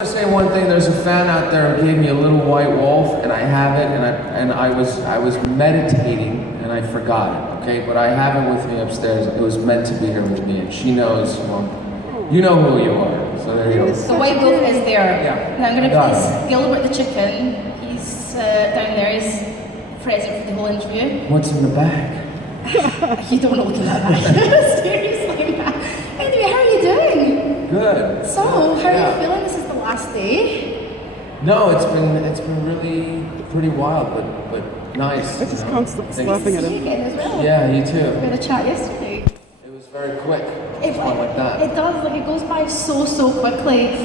To say one thing, there's a fan out there who gave me a little white wolf, and I have it, and I was meditating, and I forgot it. Okay, but I have it with me upstairs. It was meant to be here with me, and she knows. Well, you know who you are. So there you go. The white wolf is there. Yeah. Now I'm going to please Gilbert the chicken. He's down there. He's present for the whole interview. What's in the bag? You don't look in that bag. Seriously, man. Anyway, how are you doing? Good. So, how are you feeling? This is the last day. No, it's been really pretty wild, but nice. I just can't stop laughing at You him. again as well. Yeah, you too. We had a chat yesterday. It was very quick. It, Just went like that. It does, like it goes by so quickly.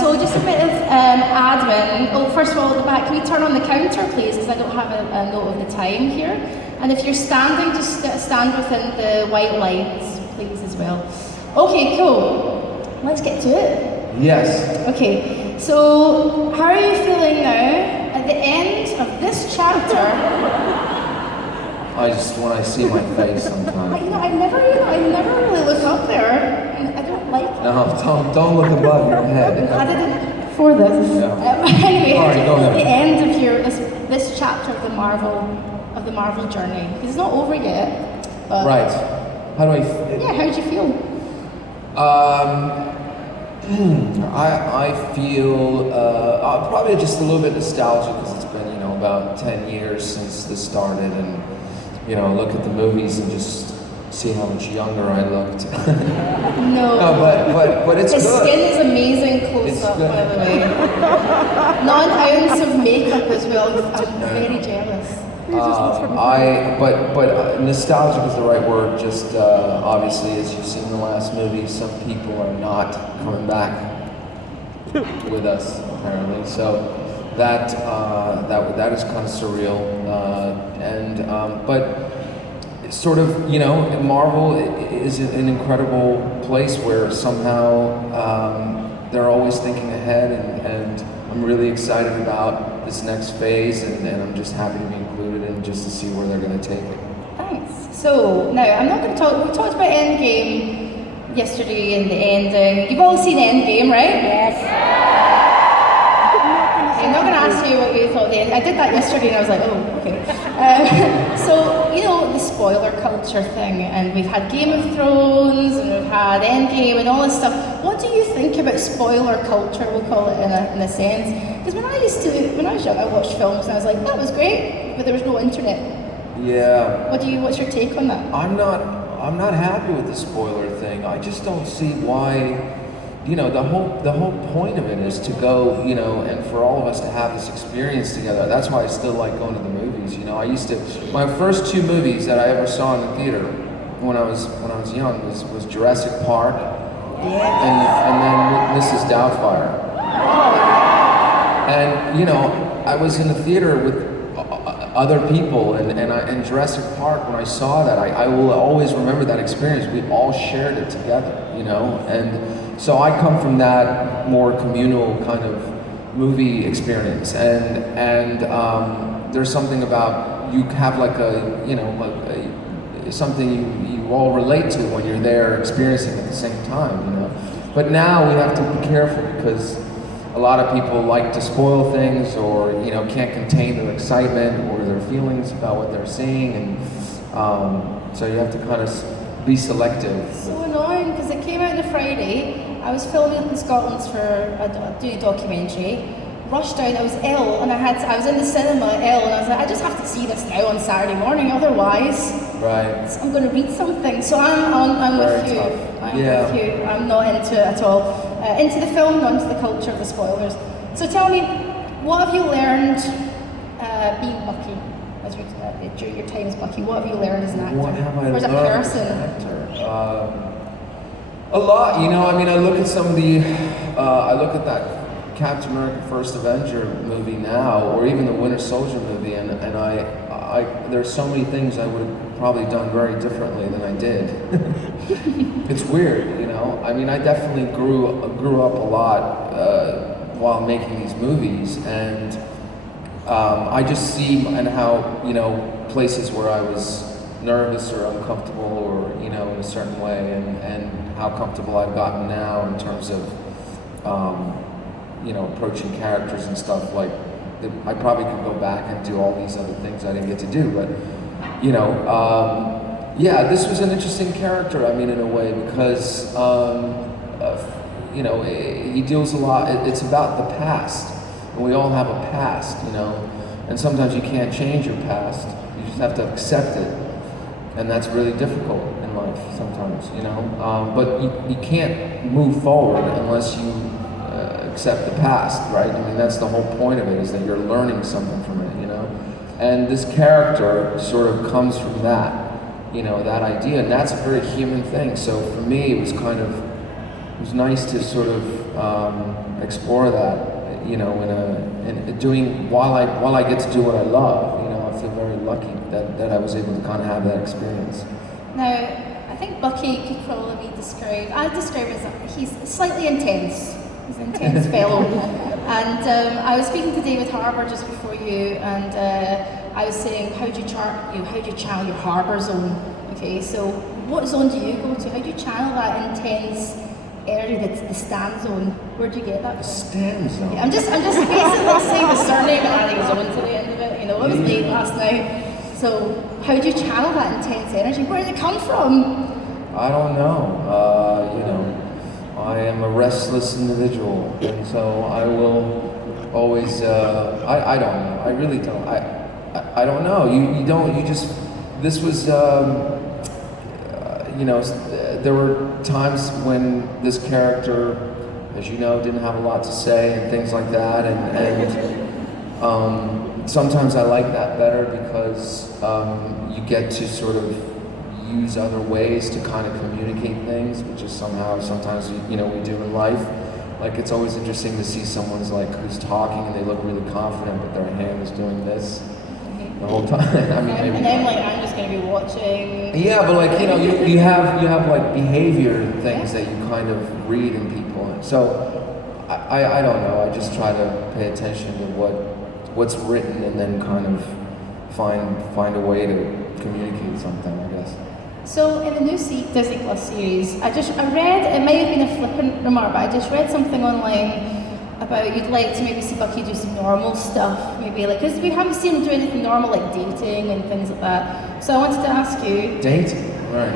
So just a bit of admin. Oh, first of all, at the back, can we turn on the counter, please? Because I don't have a note of the time here. And if you're standing, just stand within the white lines, please, as well. Okay, cool. Let's get to it. Yes. Okay, so how are you feeling now at the end of this chapter? I just when I see my face sometimes. I never really look up there. I don't like it. No, don't look above your head. I didn't for this. Yeah. Anyway, All right, go ahead. at the end of this chapter of the Marvel journey. It's not over yet. But Right. How do I? Yeah, how did you feel? I feel probably just a little bit nostalgic because it's been about 10 years since this started, and look at the movies and just see how much younger I looked. No. No, but it's His good. skin is amazing close It's up, good. by the way. Not an ounce of makeup as well. I'm very jealous. But nostalgic is the right word. Just obviously, as you've seen in the last movie, some people are not coming back with us apparently. So that is kind of surreal. But sort of Marvel is an incredible place where somehow they're always thinking ahead, and I'm really excited about this next phase, and I'm just happy to be included and just to see where they're going to take it. Thanks. So, now, I'm not going to talk, we talked about Endgame yesterday and the ending. You've all seen Endgame, right? Yes. I'm not going to ask you what you thought of the end. I did that yesterday and I was like, oh, okay. So, the spoiler culture thing, and we've had Game of Thrones, and we've had Endgame and all this stuff. What do you think about spoiler culture, we'll call it in a sense? Because when I was young, I watched films and I was like, that was great, but there was no internet. Yeah. What's your take on that? I'm not happy with the spoiler thing. I just don't see why. The whole point of it is to go, and for all of us to have this experience together. That's why I still like going to the movies. My first two movies that I ever saw in the theater when I was young was Jurassic Park, and then Mrs. Doubtfire. And I was in the theater with other people, and Jurassic Park, when I saw that, I will always remember that experience. We all shared it together, and so I come from that more communal kind of movie experience, and there's something about you have like something you all relate to when you're there experiencing it at the same time, But now we have to be careful because a lot of people like to spoil things, or can't contain their excitement or their feelings about what they're seeing, and so you have to kind of be selective. So annoying, because it came out on a Friday. I was filming in Scotland for doing a documentary. Rushed down, I was ill, and I was in the cinema ill, and I was like, I just have to see this now on Saturday morning, otherwise Right. I'm going to read something. So I'm with Very you. tough. I'm with you. I'm not into it at all. Into the film, not into the culture of the spoilers. So tell me, what have you learned being Bucky? During your time as Bucky, what have you learned as an actor? What have I or as a learned person? as an actor? A lot. I look at some of the. I look at that Captain America: First Avenger movie now, or even the Winter Soldier movie, and I there's so many things I would have probably done very differently than I did. It's weird, I definitely grew up a lot while making these movies, and I just see and how places where I was nervous or uncomfortable, or in a certain way, and how comfortable I've gotten now in terms of approaching characters and stuff, like, I probably could go back and do all these other things I didn't get to do, but, yeah, this was an interesting character, I mean, in a way, because, he deals a lot, it's about the past, and we all have a past, and sometimes you can't change your past, you just have to accept it, and that's really difficult in life sometimes, but you can't move forward unless you accept the past, right? I mean, that's the whole point of it, is that you're learning something from it, and this character sort of comes from that, that idea, and that's a very human thing. So for me, it was nice to sort of explore that, and doing while I get to do what I love. I feel very lucky that I was able to kind of have that experience. Now, I think Bucky could probably be described. I'd describe him as he's slightly intense. He's an intense fellow. And I was speaking to David Harbour just before you, and I was saying, how do you channel your Harbour zone? Okay, so what zone do you go to? How do you channel that intense energy, that's the stand zone? Where do you get that from? Stand zone? Yeah, I'm just basically saying the surname and adding zone to the end of it. It was late last night. So how do you channel that intense energy? Where did it come from? I don't know. I am a restless individual, and so I will always. I don't know. I really don't. I don't know. You don't. You just. This was. There were times when this character, as you know, didn't have a lot to say and things like that, and sometimes I like that better because you get to sort of use other ways to kind of communicate things, which is sometimes we do in life. Like, it's always interesting to see someone's who's talking and they look really confident, but their hand is doing this the whole time. I mean, maybe. And then I'm just going to be watching. Yeah, but you have behavior things that you kind of read in people. So I don't know. I just try to pay attention to what's written and then kind of find a way to communicate something, I guess. So in the new Disney Plus series, I read, it might have been a flippant remark, but I just read something online about you'd like to maybe see Bucky do some normal stuff, maybe because we haven't seen him do anything normal like dating and things like that. So I wanted to ask you. Dating? Right.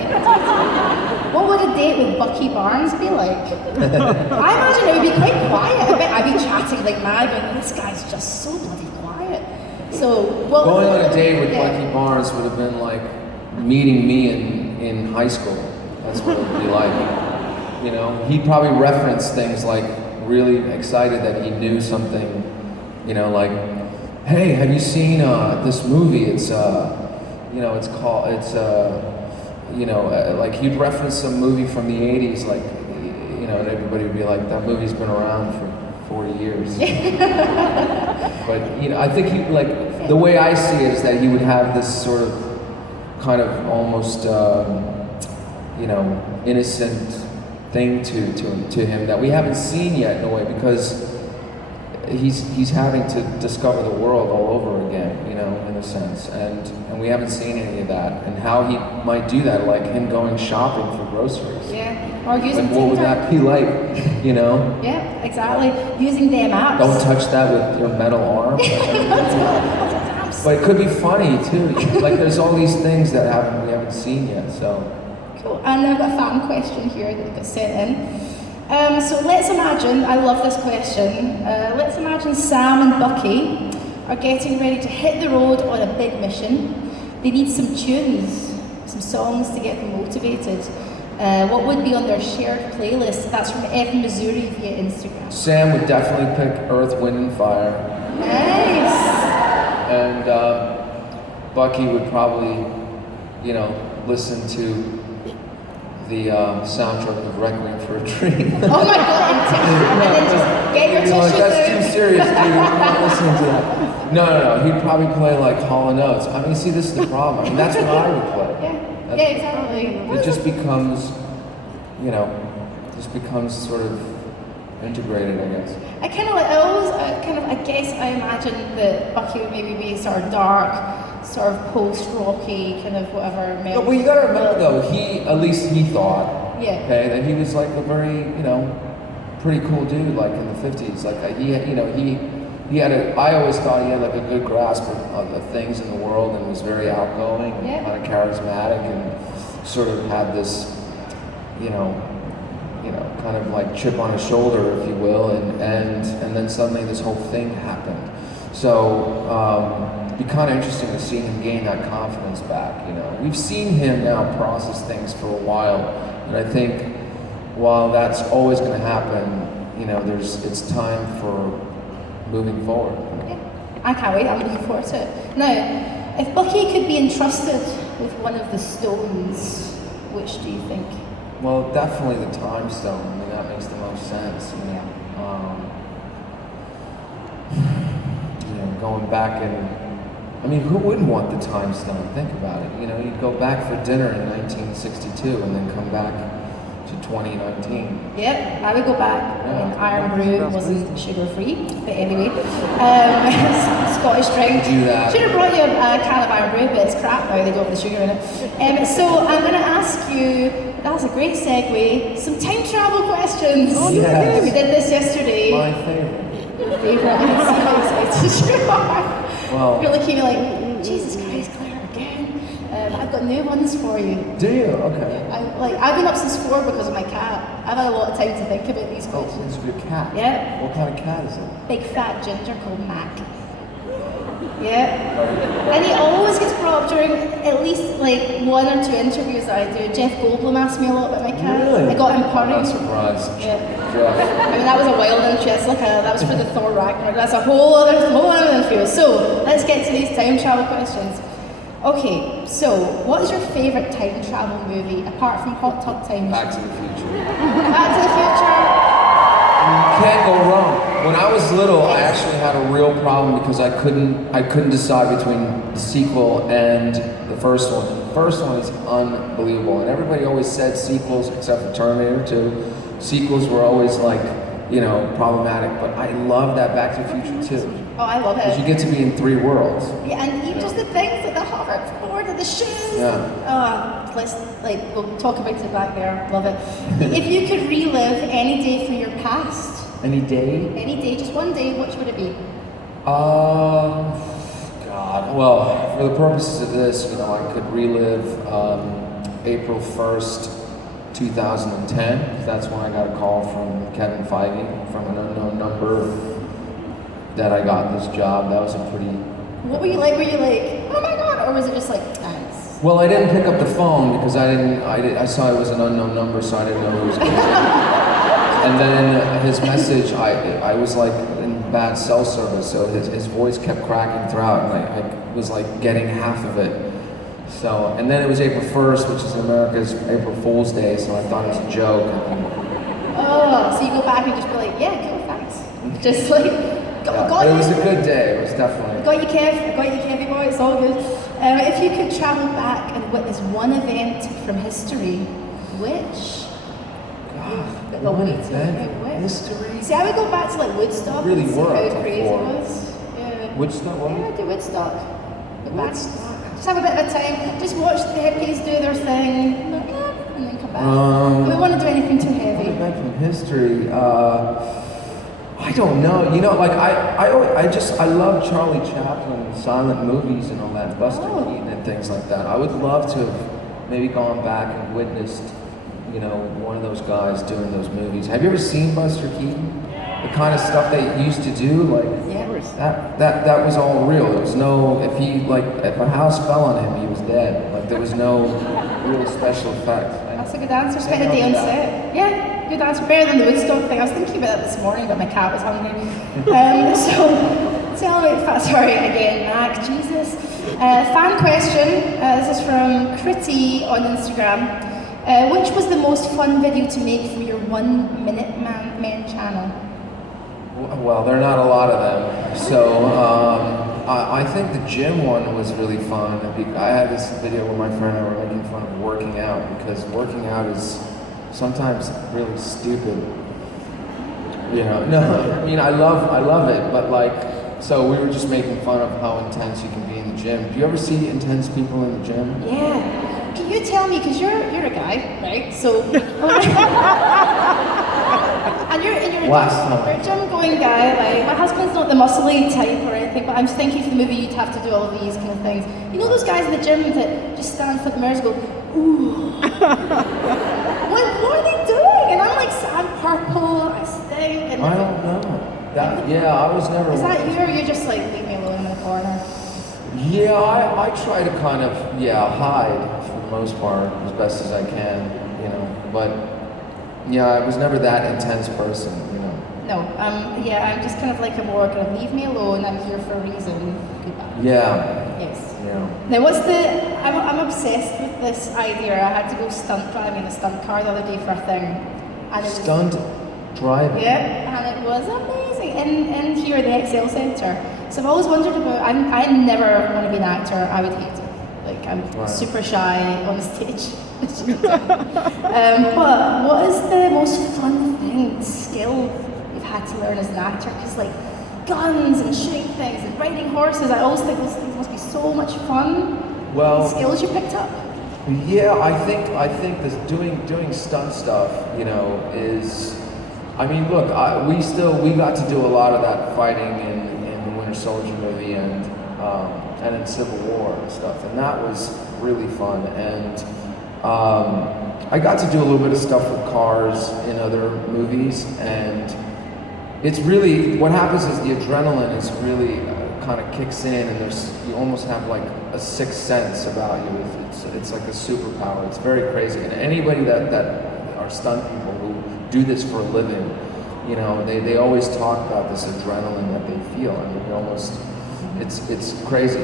What would a date with Bucky Barnes be like? I imagine it would be quite quiet. I bet I'd be chatting like mad, but this guy's just so bloody quiet. So going on a date with Bucky Barnes would have been like meeting me in high school. That's what it would be like. He'd probably reference things like really excited that he knew something, like, hey, have you seen this movie? It's like he'd reference some movie from the 80s, like, and everybody would be like, that movie's been around for 40 years. But, I think the way I see it is that he would have this sort of kind of almost, innocent thing to him that we haven't seen yet in a way, because he's having to discover the world all over again, in a sense, and we haven't seen any of that, and how he might do that, like him going shopping for groceries. Yeah, or using what would that be like, Yeah, exactly. Using them apps. Don't touch that with your metal arm. But it could be funny too. Like, there's all these things that we haven't seen yet, so. Cool. And I've got a fan question here that got sent in. So let's imagine, I love this question, let's imagine Sam and Bucky are getting ready to hit the road on a big mission. They need some tunes, some songs to get them motivated. What would be on their shared playlist? That's from Evan Missouri via Instagram. Sam would definitely pick Earth, Wind and Fire. Nice! And Bucky would probably, listen to the soundtrack of Requiem for a Dream. Oh my god, and then just get your tissues that's too serious, dude. I'm not listening to that. No. He'd probably play like Hall & Oates. I mean, see, this is the problem. I mean, that's what I would play. Yeah, exactly. It just becomes, sort of integrated, I guess. I guess I imagine that Bucky would maybe be sort of dark, sort of post-rocky, kind of whatever. No, well, you gotta remember though, at least he thought, yeah, okay, that he was like a very, pretty cool dude, like in the 50s. Like he had I always thought he had like a good grasp of the things in the world and was very outgoing and kind of charismatic and sort of had this, kind of like chip on his shoulder, if you will, and then suddenly this whole thing happened. So it'd be kind of interesting to see him gain that confidence back. We've seen him now process things for a while, and I think while that's always going to happen, it's time for moving forward. Yeah, I can't wait. I'm looking forward to it. Now, if Bucky could be entrusted with one of the stones, which do you think? Well, definitely the time stone. I mean, that makes the most sense. Going back and, who wouldn't want the time stone? Think about it. You'd go back for dinner in 1962 and then come back to 2019. Yep, I would go back. Iron Brew wasn't sugar-free, but anyway. Scottish drink. Do that. Should have brought you a can of Iron Brew, but it's crap now, they don't have the sugar in it. So I'm going to ask you, that's a great segue, some time travel questions. Oh, yes. We did this yesterday. My favorite. Favorite? I see how excited you are. Well, you're looking at me like, Jesus Christ, Claire, again. I've got new ones for you. Do you? Okay. I've been up since 4 because of my cat. I've had a lot of time to think about these questions. Oh, it's your cat? Yeah. What kind of cat is it? Big fat ginger called Mac. Yeah. And he always gets brought up during at least like 1 or 2 interviews that I do. Jeff Goldblum asked me a lot about my cat. Really? I got him I'm not purring. surprised. Yeah. Jeff. That was a wild interest. That was for the Thor Ragnarok. That's a whole other interview. So let's get to these time travel questions. Okay, so what is your favourite time travel movie apart from Hot Tub Time? Back to the Future. Back to the Future. You can't go wrong. When I was little, I actually had a real problem because I couldn't decide between the sequel and the first one. The first one is unbelievable, and everybody always said sequels, except for Terminator 2. Sequels were always like, problematic, but I love that Back to the Future 2. Oh, I love it. Because you get to be in 3 worlds. Yeah, and even just the things like the hoverboard and the shoes. Yeah. We'll talk about it back there. Love it. If you could relive any day from your past. Any day? Any day, just one day, which would it be? God. Well, for the purposes of this, I could relive April 1st, 2010, because that's when I got a call from Kevin Feige from an unknown number that I got this job. That was a pretty... What were you like? Were you like, oh my God, or was it just like, nice? Well, I didn't pick up the phone because I saw it was an unknown number, so I didn't know who was calling. And then his message, I was like in bad cell service, so his voice kept cracking throughout, and I was like getting half of it. So, and then it was April 1st, which is America's April Fool's Day, so I thought it was a joke. Oh, so you go back and just be like, yeah, cool, thanks. Just like... It was a good day. It was definitely. Got you, Kevy boy. It's all good. If you could travel back and witness one event from history, which? God, one event history. See, I would go back to like Woodstock. Really and see worked how crazy it before. was. Yeah. Woodstock. What? Yeah, do Woodstock. Go back. Woodstock. Just have a bit of a time. Just watch the hippies do their thing, and then come back. We don't want to do anything too heavy. One event from history. I don't know. I love Charlie Chaplin, silent movies and all that, Buster Keaton and things like that. I would love to have maybe gone back and witnessed, one of those guys doing those movies. Have you ever seen Buster Keaton? The kind of stuff they used to do, that was all real. There was no, if a house fell on him, he was dead. Like there was no real special effects. That's a good answer. Spend a day on set. Yeah, good answer. Better than the Woodstock thing. I was thinking about that this morning, but my cat was hungry. So tell me, sorry again, Mac. Jesus. Fan question. This is from Critty on Instagram. Which was the most fun video to make for your 1 Minute Man channel? Well, there are not a lot of them. So I think the gym one was really fun. I had this video where my friend and I were making fun of working out because working out is sometimes really stupid. No, I mean I love it, but so we were just making fun of how intense you can be in the gym. Do you ever see intense people in the gym? Yeah. Can you tell me, because you're a guy, right? So And you're Last time. you're a gym-going guy. Like my husband's not the muscly type or anything, but I'm just thinking for the movie you'd have to do all of these kind of things. You know those guys in the gym that just stand for the mirrors and go, ooh. what are they doing? And I'm like, I'm purple, I stink. And I don't know. I was never. Is that you, or you're just like leave me alone in the corner? Yeah, I try to kind of hide for the most part as best as I can, you know. But I was never that intense person, you know. No, I'm just kind of like a more kind of leave me alone. I'm here for a reason. Goodbye. Yeah. Yes. Yeah. Now, I'm obsessed with this idea. I had to go stunt driving in a stunt car the other day for a thing. And it was, Stunt driving? Yeah, and it was amazing. In here at the Excel Centre. So I've always wondered about, I never want to be an actor. I would hate it. Like, I'm super shy on stage. But what is the most fun skill you've had to learn as an actor? Because like guns and shooting things and riding horses, I always think those things must be so much fun. Well, skills you picked up. Yeah, I think this doing stunt stuff, you know, is. I mean, look, we got to do a lot of that fighting in the Winter Soldier movie and in Civil War and stuff, and that was really fun. And I got to do a little bit of stuff with cars in other movies, and it's really what happens is the adrenaline is really kind of kicks in, and you almost have like a sixth sense about you. It's like a superpower. It's very crazy, and anybody that are stunt people who do this for a living, you know, they always talk about this adrenaline that they feel. I mean, it's crazy.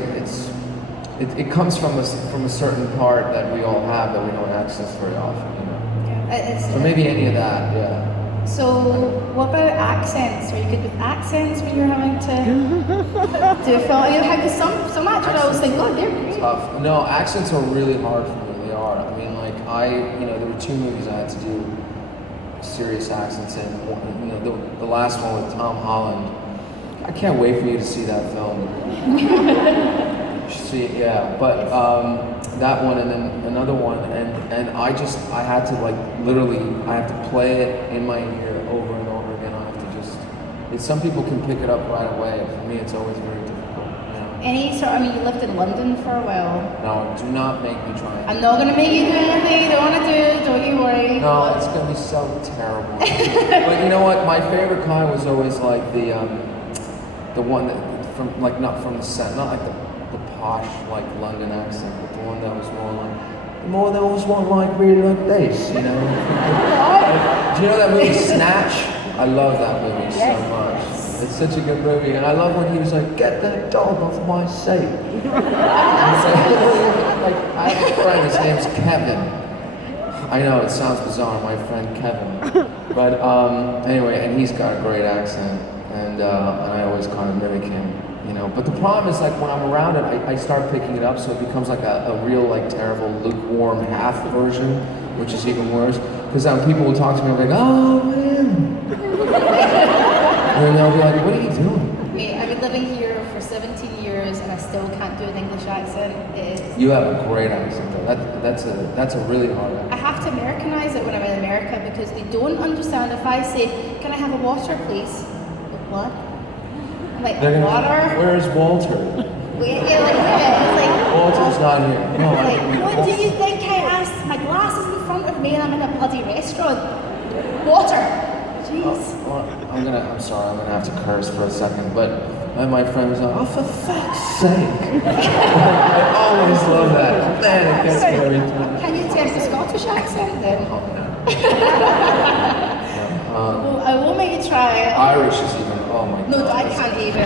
It comes from a certain part that we all have that we don't access very often, you know. So maybe any of that, yeah. So what about accents? Are you good with accents when you're having to do a film? You know, because some actors I always think, oh, they're great. Tough. No, accents are really hard for me. They are. I mean, like there were 2 movies I had to do serious accents in. You know, the last one with Tom Holland. I can't wait for you to see that film. But that one and then another one, and I had to like literally, I have to play it in my ear over and over again. I have to some people can pick it up right away. For me, it's always very difficult. Yeah. You lived in London for a while. No, do not make me try. I'm not going to make you do anything you don't want to do, don't you worry. No, it's going to be so terrible. But you know what? My favorite kind was always like the one that from like not from the set, not like the posh like London accent, but the one that was more like really like this, you know. Do you know that movie Snatch? I love that movie so much. It's such a good movie, and I love when he was like, "Get that dog off my seat." Like I have a friend, his name's Kevin. I know it sounds bizarre, my friend Kevin, but anyway, and he's got a great accent, and I always kind of mimic him. You know, but the problem is like when I'm around it, I start picking it up, so it becomes like a real like terrible lukewarm half version, which is even worse. Because people will talk to me, I'm like, oh man, and then they'll be like, what are you doing? I've been living here for 17 years and I still can't do an English accent. You have a great accent though. That's a really hard accent. I have to Americanize it when I'm in America because they don't understand if I say, can I have a water please? What? Like water? Where's Walter? Walter's not here. No, what do you think I asked? My glass is in front of me and I'm in a bloody restaurant. Water. Jeez. I'm sorry, I'm gonna have to curse for a second, but my friend was like, oh, for fuck's sake. I always love that. Man, it gets me every time. Can you attempt a Scottish accent then? Oh, no. Well, I will make you try. Irish is even, oh my god. No, I can't even.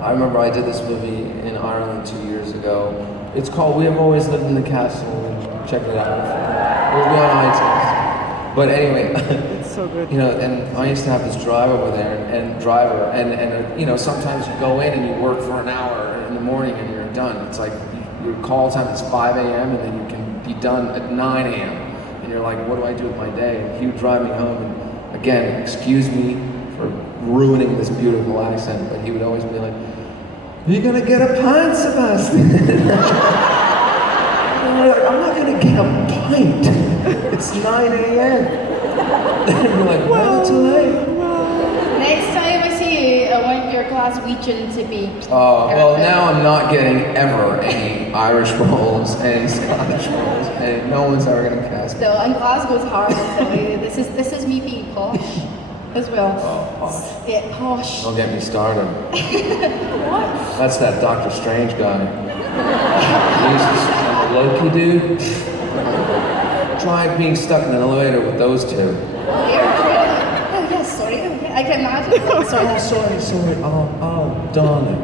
I remember I did this movie in Ireland 2 years ago. It's called We Have Always Lived in the Castle. Check it out. It'll be on iTunes. But anyway, it's so good. You know, and I used to have this drive over there, and you know, sometimes you go in and you work for an hour in the morning and you're done. It's like your call time is 5 a.m. and then you can be done at 9 a.m. And you're like, what do I do with my day? And he would drive me home, and again, excuse me for ruining this beautiful accent, but he would always be like, "You're gonna get a pint, Sebastian." I'm not gonna get a pint. It's 9 a.m. You're like, well, too late. Next time I see you, I want your Glaswegian to be. Oh, well, now I'm not getting ever any Irish roles, any Scottish roles, and no one's ever gonna cast me. No, and Glasgow's hard, I'll tell you. This is me being posh as well. Oh, posh. Yeah, posh. Don't get me started. What? That's that Doctor Strange guy. Jesus, Loki dude. Try being stuck in an elevator with those two. Oh, yes, sorry. Oh, yeah, I can imagine. Sorry. Oh, darling.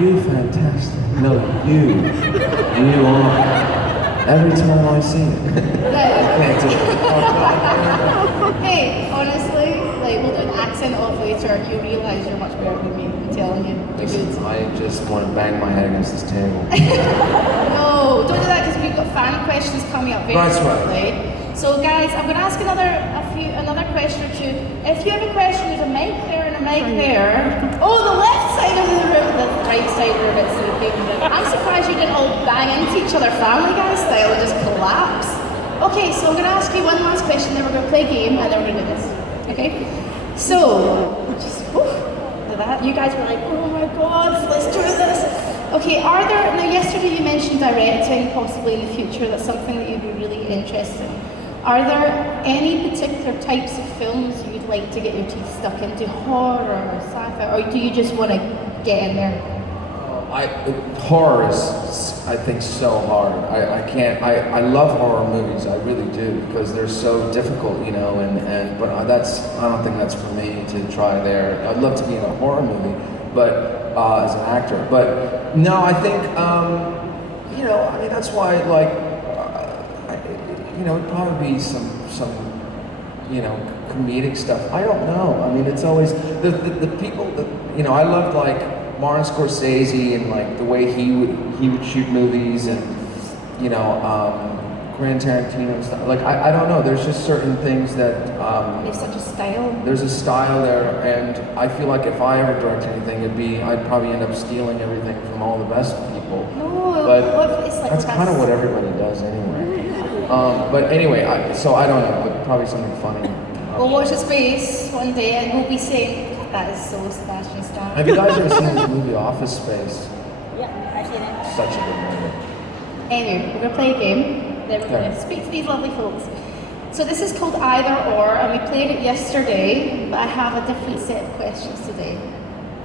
You're fantastic. No, you are. Every time I see it. I can't do it. Hey, honestly, like we'll do an accent off later and you realise you're much better than me. I'm telling you. You're good. I just want to bang my head against this table. No, don't do that because we've got fan questions coming up very shortly. So guys, I'm going to ask another question or two. If you have a question, there's a mic there and a mic there. Oh, the left side of the room, the right side of the room. It's the big room. I'm surprised you didn't all bang into each other, Family Guy style, and just collapse. Okay, so I'm going to ask you one last question, then we're going to play a game, and then we're going to do this. Okay? So, just that. You guys were like, oh my god, let's do this. Okay, now yesterday you mentioned directing possibly in the future. That's something that you'd be really interested in. Are there any particular types of films you'd like to get your teeth stuck into? Horror or sci-fi? Or do you just want to get in there? Horror is, I think, so hard. I love horror movies, I really do, because they're so difficult, you know, but I don't think that's for me to try there. I'd love to be in a horror movie, but as an actor. But no, I think, you know, I mean, that's why, like, you know, it'd probably be some, you know, comedic stuff. I don't know. I mean, it's always, the people that, you know, I loved, like, Martin Scorsese and like the way he would shoot movies and, you know, Quentin Tarantino and stuff. Like I don't know. There's just certain things that There's such a style. There's a style there, and I feel like if I ever direct anything, I'd probably end up stealing everything from all the best people. No, but it's like that's kind of what everybody does anyway. But anyway, so I don't know. But probably something funny. We'll watch a space one day, and we'll be saying. That is so Sebastian Star. Have you guys ever seen this movie Office Space? Yeah, I've seen it. Such a good movie. Anyway, we're going to play a game. Then we're going to speak to these lovely folks. So this is called Either Or, and we played it yesterday, but I have a different set of questions today.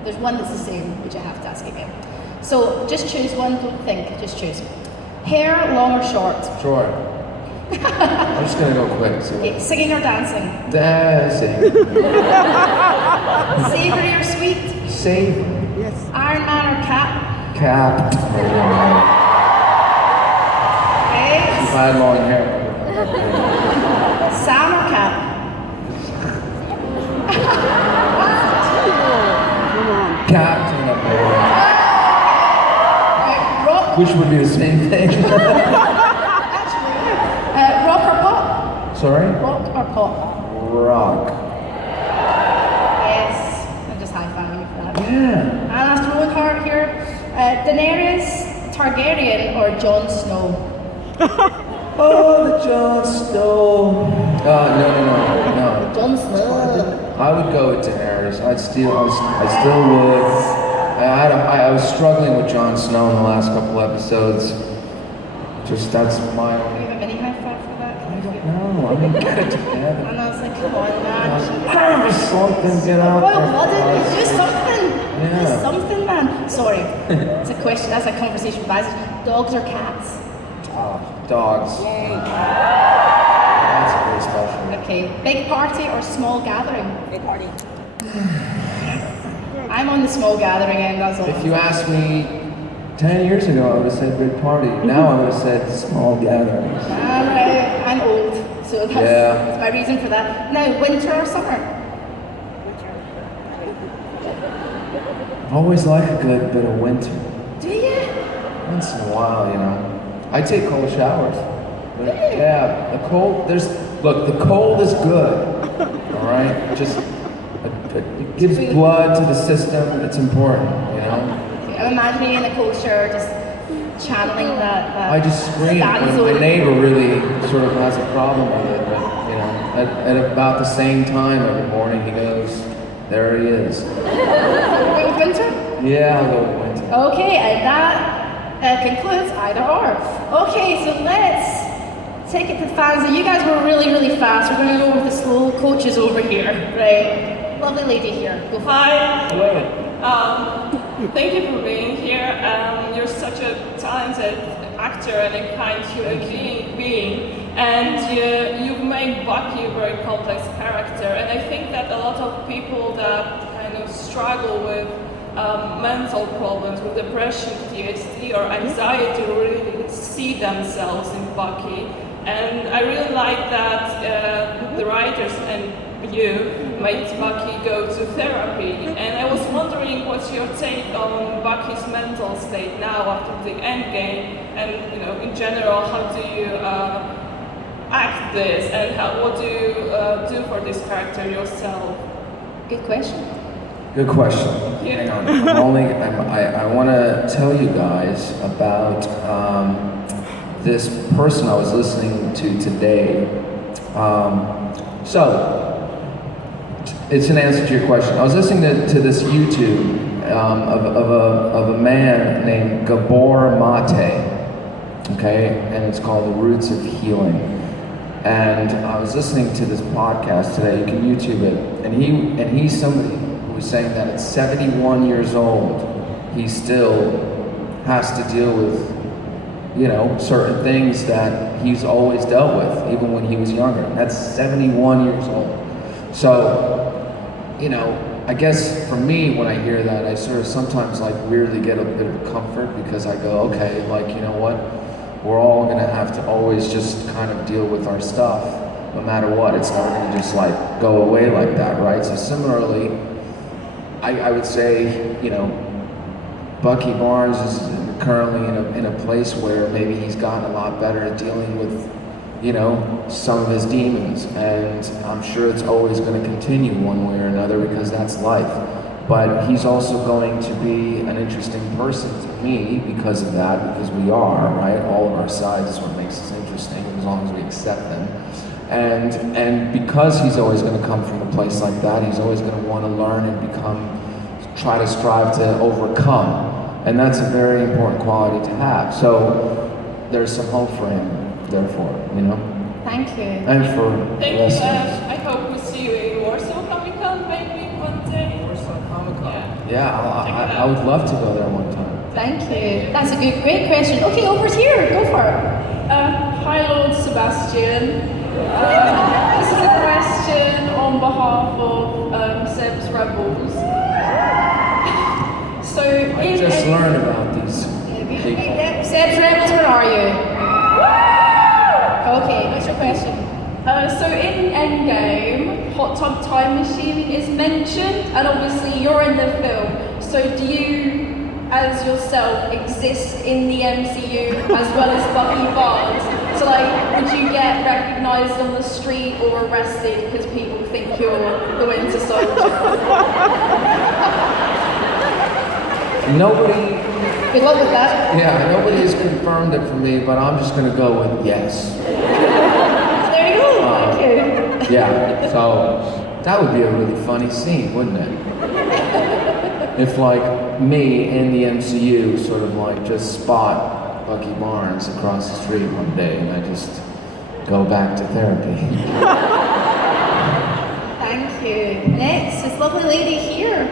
There's one that's the same, which I have to ask again. So just choose one, don't think, just choose. Hair, long or short? Short. I'm just gonna go quick. So. Okay, singing or dancing? Dancing. Savory or sweet? Savory. Yes. Iron Man or Cap? Cap. Okay. If I had long hair. Sam or Cap? Captain up there. Rock? Which would be the same thing. Rock or pop? Sorry? Rock or pop? Rock. Yes. I'm just high-fiving for that. Yeah. And last rolling heart here. Daenerys Targaryen or Jon Snow? Oh, the Jon Snow. No. Jon Snow. I would go with Daenerys. I still would. I was struggling with Jon Snow in the last couple episodes. Just that's my Do own. you have a mini high five for that? I don't know. I mean, get it together. And I was like, come on, man. Something, get out Royal there. blooded, do something. Yeah. Do something, man. Sorry. It's a question, that's a conversation with guys. Dogs or cats? Dogs. Yay. That's very special. Okay. Big party or small gathering? Big party. I'm on the small gathering end, that's all. If you asked me 10 years ago, I would have said big party. Now I would have said small gatherings. Alright, I'm old, so that's my reason for that. Now, winter or summer? I always like a good bit of winter. Do you? Once in a while, you know. I take cold showers. But, yeah, the cold is good. All right? Just, it gives blood to the system. It's important, you know? Okay, I'm imagining in a cold shower, just channeling that I just scream stanza. when my neighbor really sort of has a problem with it, but you know, at about the same time every morning he goes, there he is. Go with Winter? Yeah, I'll go with Winter. Okay, and that concludes either or. Okay, so let's take it to fans. You guys were really, really fast. We're going to go with the slow coaches over here, right? Lovely lady here. Go for it. Hi. Hello. Thank you for being here. You're such a talented actor and a kind human being. And you've made Bucky a very complex character. And I think that a lot of people that kind of struggle with mental problems, with depression, PTSD, or anxiety, really see themselves in Bucky. And I really like that the writers and you made Bucky go to therapy. And I was wondering what's your take on Bucky's mental state now after the end game, and you know, in general, how do you act this, and what do you do for this character yourself? Good question. Good question. Yeah. Hang on. I want to tell you guys about this person I was listening to today. So, it's an answer to your question. I was listening to this YouTube of a man named Gabor Mate, okay, and it's called The Roots of Healing. And I was listening to this podcast today. You can YouTube it, and he's somebody who was saying that at 71 years old, he still has to deal with, you know, certain things that he's always dealt with, even when he was younger. That's 71 years old. So, you know, I guess for me, when I hear that, I sort of sometimes like weirdly get a bit of comfort, because I go, okay, like, you know what? We're all gonna have to always just kind of deal with our stuff, no matter what. It's not gonna just like go away like that, right? So similarly, I would say, you know, Bucky Barnes is currently in a place where maybe he's gotten a lot better at dealing with, you know, some of his demons, and I'm sure it's always going to continue one way or another, because that's life. But he's also going to be an interesting person to me because of that, because we are, right? All of our sides is what makes us interesting, as long as we accept them. And because he's always going to come from a place like that, he's always going to want to learn and try to strive to overcome. And that's a very important quality to have. So there's some hope for him, therefore, you know? Thank you. And for Thank the you. listeners. I hope we see you in Warsaw Comic Con maybe one day. Warsaw Comic Con. Yeah. Yeah, I would love to go there one time. Thank you. That's a great question. Okay, over here. Go for it. Hi, Lord Sebastian. This is a question on behalf of Seb's Rebels. So, I just learned about these people. Seb's Rebels, where are you? Okay, what's your question? So in Endgame, Hot Tub Time Machine is mentioned, and obviously you're in the film. So do you, as yourself, exist in the MCU as well as Bucky Barnes? So like, would you get recognised on the street or arrested because people think you're the Winter Soldier? Nobody, Good luck with that. yeah, nobody has confirmed it for me, but I'm just gonna go with yes. There you go. Thank you. Yeah, so that would be a really funny scene, wouldn't it? If like me in the MCU sort of like just spot Bucky Barnes across the street one day and I just go back to therapy. Thank you. Next, this lovely lady here.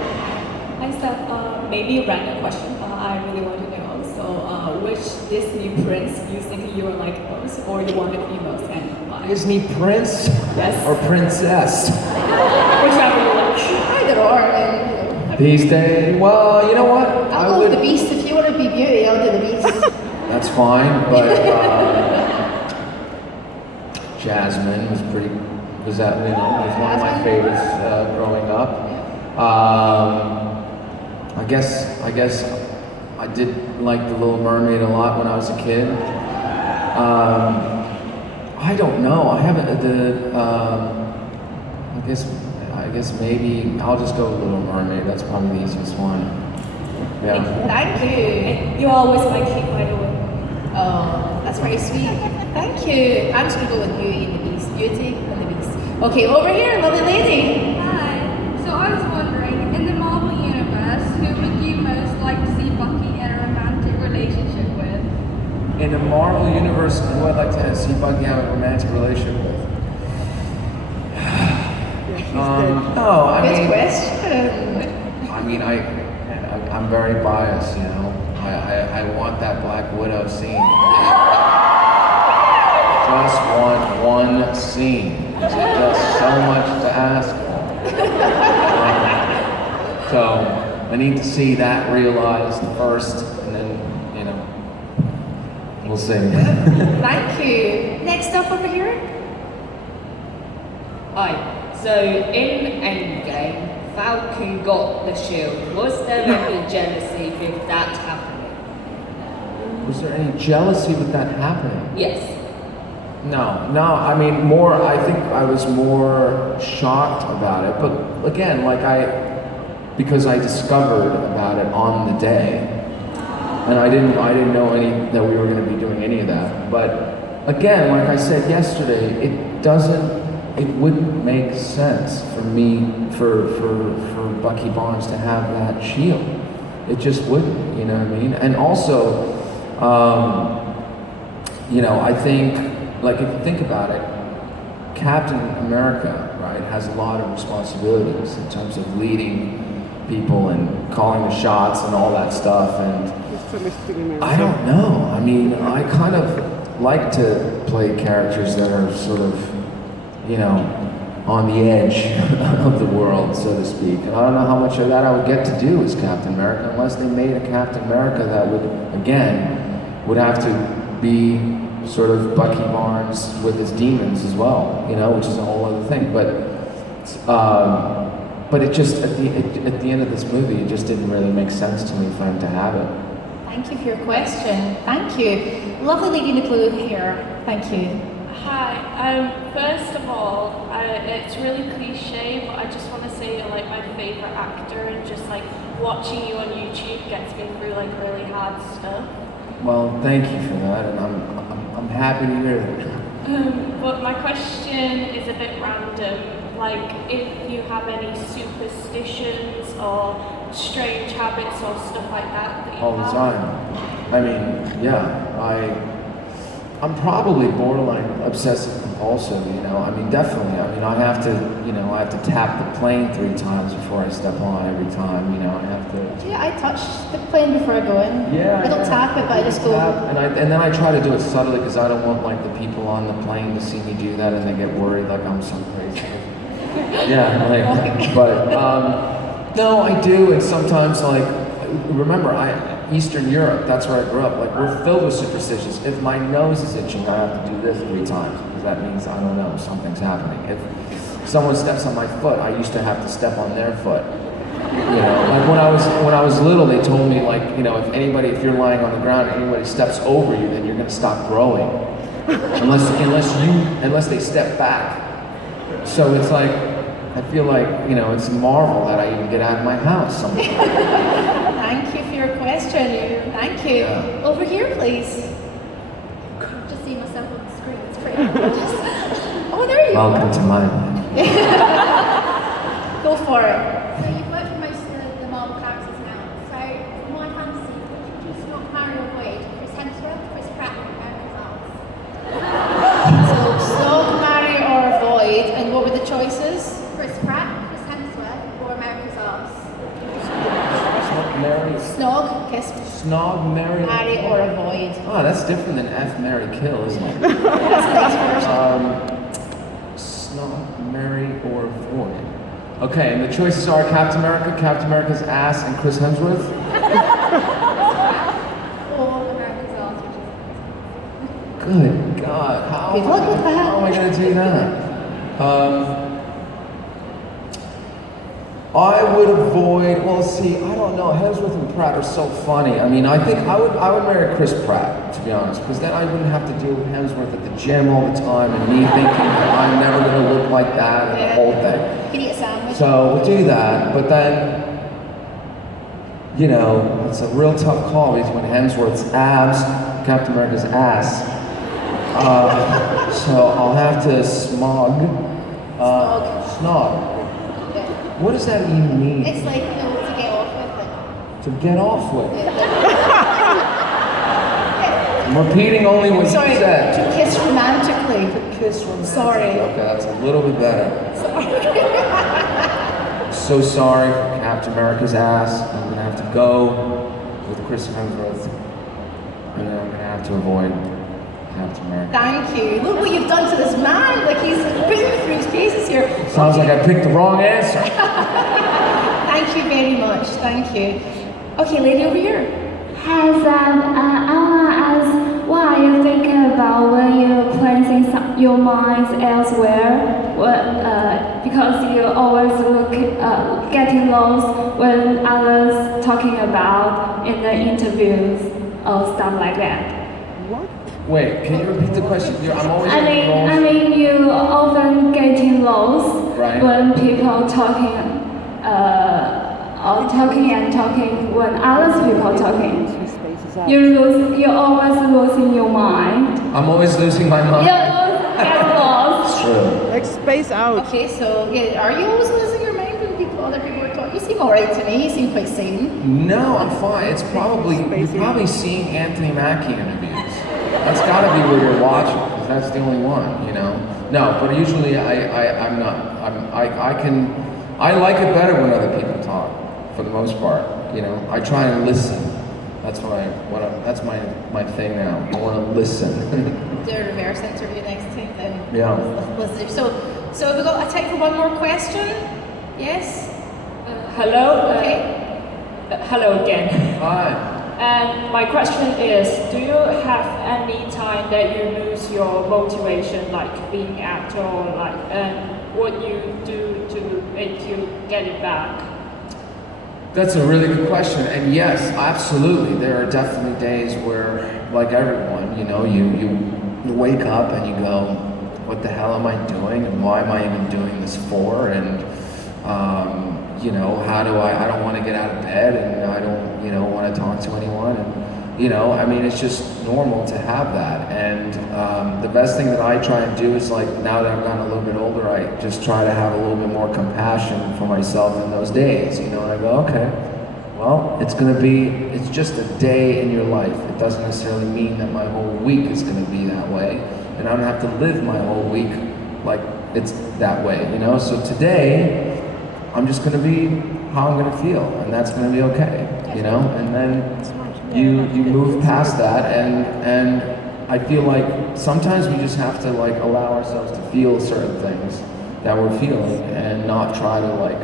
Hi, Steph. Maybe a random question. I really want to know. So, which Disney prince you think you are like most, or you want to be most, and why? Disney prince? Yes. Or princess? Whichever you like. Either or. I mean, These days, well, you know what? I'll go with the Beast. If you want to be Beauty, I'll do the Beast. That's fine, but Jasmine was pretty. Was that was one of my favorites growing up. I guess I did like The Little Mermaid a lot when I was a kid. I don't know. I haven't. I guess maybe I'll just go with Little Mermaid. That's probably the easiest one. Yeah. Thank you. You're always my kid, by the way. Oh, that's very sweet. Thank you. I'm just gonna go with Beauty and the Beast. Beauty and the Beast. Okay, over here, lovely lady. Hi. So I was wondering, in the Marvel universe, who would you most like to see Bucky in a romantic relationship with? In the Marvel universe, who I'd like to see Bucky have a romantic relationship with? No, I Good mean, question. I'm very biased, you know. I want that Black Widow scene. Just want one scene. There's just so much to ask for. So I need to see that realized first, and then, you know, we'll see. Thank you. Next up over here. Hi. So in Endgame, Falcon got the shield. Was there any jealousy with that happening? Was there any jealousy with that happening? Yes. No, I mean, I think I was more shocked about it, but again, because I discovered about it on the day, and I didn't know that we were going to be doing any of that, but again, like I said yesterday, it wouldn't make sense for for Bucky Barnes to have that shield. It just wouldn't, you know what I mean? And also, you know, I think, like, if you think about it, Captain America, right, has a lot of responsibilities in terms of leading people and calling the shots and all that stuff. And I don't know. I mean, I kind of like to play characters that are sort of, you know, on the edge of the world, so to speak. And I don't know how much of that I would get to do as Captain America unless they made a Captain America that would have to be sort of Bucky Barnes with his demons as well, you know, which is a whole other thing. But it just, at the end of this movie, it just didn't really make sense to me for him to have it. Thank you for your question. Thank you. Lovely lady in the blue here. Thank you. Hi. First of all, it's really cliche, but I just want to say you're like my favorite actor, and just like watching you on YouTube gets me through like really hard stuff. Well, thank you for that, and I'm happy to hear that. But my question is a bit random. Like, if you have any superstitions or strange habits or stuff like that you All the have? time. I mean, yeah, I'm probably borderline obsessive compulsive, you know. I mean, definitely. I mean, I have to tap the plane 3 times before I step on every time, you know. I have to. Yeah, I touch the plane before I go in. Yeah. I don't tap it, but I just go. And then I try to do it subtly because I don't want like the people on the plane to see me do that and they get worried like I'm so crazy. Yeah, like, but no, I do, and sometimes like, remember, Eastern Europe, that's where I grew up. Like, we're filled with superstitions. If my nose is itching, I have to do this 3 times because that means, I don't know, something's happening. If someone steps on my foot, I used to have to step on their foot. You know, like when I was little, they told me, like, you know, if you're lying on the ground and anybody steps over you, then you're gonna stop growing, unless they step back. So it's like, I feel like, you know, it's a marvel that I even get out of my house sometimes. Thank you for your question. Thank you. Yeah. Over here, please. Just see myself on the screen. It's pretty gorgeous. Oh, there you Welcome are. to my mind. Go for it. So you've worked with most of the Marvel characters now. So for my fantasy, would you choose not marry or avoid Chris Hemsworth, Chris Pratt, or American Arms? So, snog, marry, or avoid. And what were the choices? Chris Pratt, Chris Hemsworth, or America's Arms? Marry, Snog, kiss, snog, marry. marry, or avoid. Oh, that's different than F, marry, kill, isn't it? That's a nice version. Snog, marry, or avoid. Okay, and the choices are Captain America's ass, and Chris Hemsworth. Or America's Arms, which is Good God, how Good luck with that. How am I going to do that? I would avoid. Well, see, I don't know. Hemsworth and Pratt are so funny. I mean, I think I would marry Chris Pratt, to be honest, because then I wouldn't have to deal with Hemsworth at the gym all the time and me thinking that I'm never going to look like that and the whole thing. You can eat a sandwich. So we'll do that, but then, you know, it's a real tough call because when Hemsworth's abs, Captain America's ass. So I'll have to smog. Snog. Yeah. What does that even mean? It's like, you know, to get off with it. To get off with. Yeah. I'm repeating only what Sorry, you said. to kiss romantically. Kiss romantic. Sorry. Okay, that's a little bit better. So sorry for Captain America's ass. I'm gonna have to go with Chris Hemsworth, and then I'm gonna have to avoid Captain America. Thank you. Look what you've done to this man. Like he's putting through his paces here. Sounds like I picked the wrong answer. Thank you very much. Thank you. Okay, lady over here. Has I wanna ask what you think about when you're placing your minds elsewhere? Because you always look getting lost when others talking about in the interviews or stuff like that. Wait, can you repeat the question? I'm always I mean, you often getting lost Right. when people talking, or talking and talking when other people talking. You're always losing your mind. I'm always losing my mind. You get lost. It's true. Like space out. Okay, so yeah, are you always losing your mind when other people are talking? You seem alright to me. You seem quite sane. No, I'm fine. It's probably you're probably seeing Anthony Mackie interviews. That's got to be what you're watching because that's the only one, you know. No, but usually I'm not. I like it better when other people talk, for the most part. You know, I try and listen. That's that's my thing now. I want to listen. Do a reverse interview next time then. Yeah. So have we got a time for one more question? Yes? Hello. Okay. Hello again. Hi. And my question is, do you have any time that you lose your motivation, like being actor, or like, and what you do to make you get it back? That's a really good question, and yes, absolutely. There are definitely days where, like everyone, you know, you wake up and you go, "What the hell am I doing? And why am I even doing this for?" And you know, how do I don't want to get out of bed, and I don't, you know, want to talk to anyone, and you know, I mean, it's just normal to have that. And the best thing that I try and do is, like, now that I've gotten a little bit older, I just try to have a little bit more compassion for myself in those days, you know, and I go, okay, well, it's just a day in your life. It doesn't necessarily mean that my whole week is gonna be that way, and I don't have to live my whole week like it's that way, you know? So today, I'm just gonna be how I'm gonna feel, and that's gonna be okay, you know? And then you move past that, and I feel like sometimes we just have to, like, allow ourselves to feel certain things that we're feeling and not try to, like,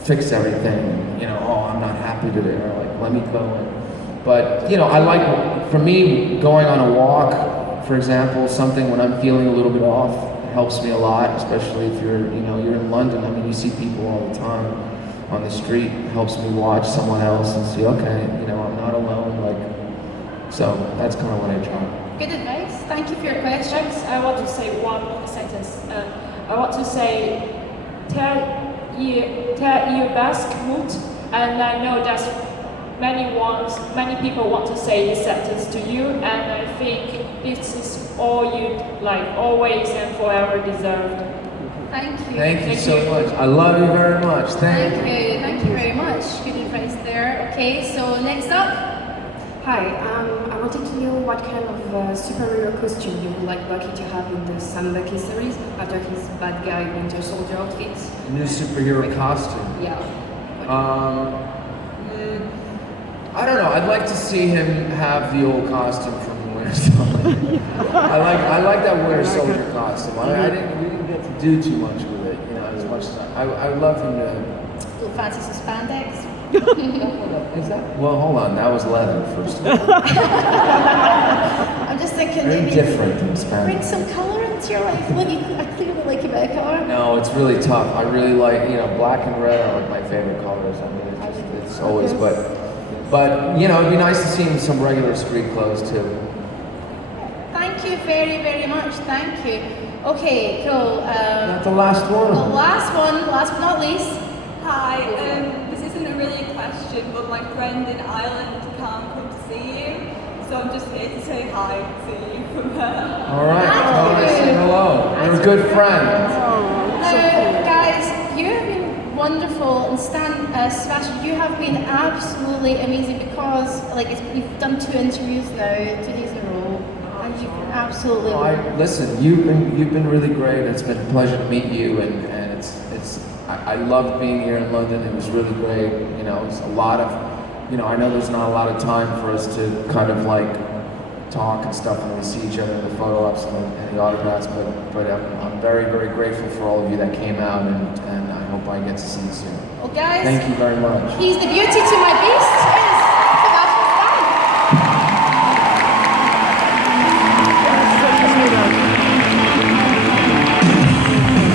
fix everything, you know, oh, I'm not happy today, or like, let me go. But, you know, I like, for me, going on a walk, for example, something when I'm feeling a little bit off, helps me a lot, especially if you're in London. I mean, you see people all the time on the street. It helps me watch someone else and see, okay, you know, I'm not alone. Like, so that's kind of what I try. Good advice. Thank you for your questions. I want to say one sentence. I want to say, tell your best mood, and I know that many people want to say this sentence to you, and I think this is all you, like, always and forever deserved. Thank you. Thank you so much. I love you very much. Thank you. Thank you very much. Good advice there. Okay, so next up. Hi, I wanted to know what kind of superhero costume you would like Bucky to have in the Sam Bucky series after his bad guy Winter Soldier outfits. New superhero costume. Yeah. I don't know. I'd like to see him have the old costume from the Winter Soldier. I like that Winter Soldier costume. We didn't get to do too much with it, you know, as much as I would love him to. Little fancy some spandex. Is that? Well, hold on. That was leather, first of all. I'm just thinking Very maybe different than bring Spanish. some colour into your life. I clearly like a bit of colour. No, it's really tough. I really like, you know, black and red are like my favorite colors. I mean, it's always, but you know, it'd be nice to see him in some regular street clothes too. Thank you very, very much. Thank you. Okay, cool. Not the last one. The last one, last but not least. Hi, this isn't really a question. Sebastian, but my friend in Ireland can't come to see you, so I'm just here to say hi to you from her. All right, tell her I say hello. You're a good friend. Now, guys, you have been wonderful, and Sebastian, you have been absolutely amazing because, like, you've done 2 interviews now, 2 days in a row, and you've been absolutely. Listen, you've been really great. It's been a pleasure to meet you, and I loved being here in London. It was really great. You know, it's a lot of, you know, I know there's not a lot of time for us to kind of like talk and stuff when we see each other in the photo ops and the autographs, but I'm very, very grateful for all of you that came out, and I hope I get to see you soon. Well, guys, thank you very much. He's the beauty to my beast.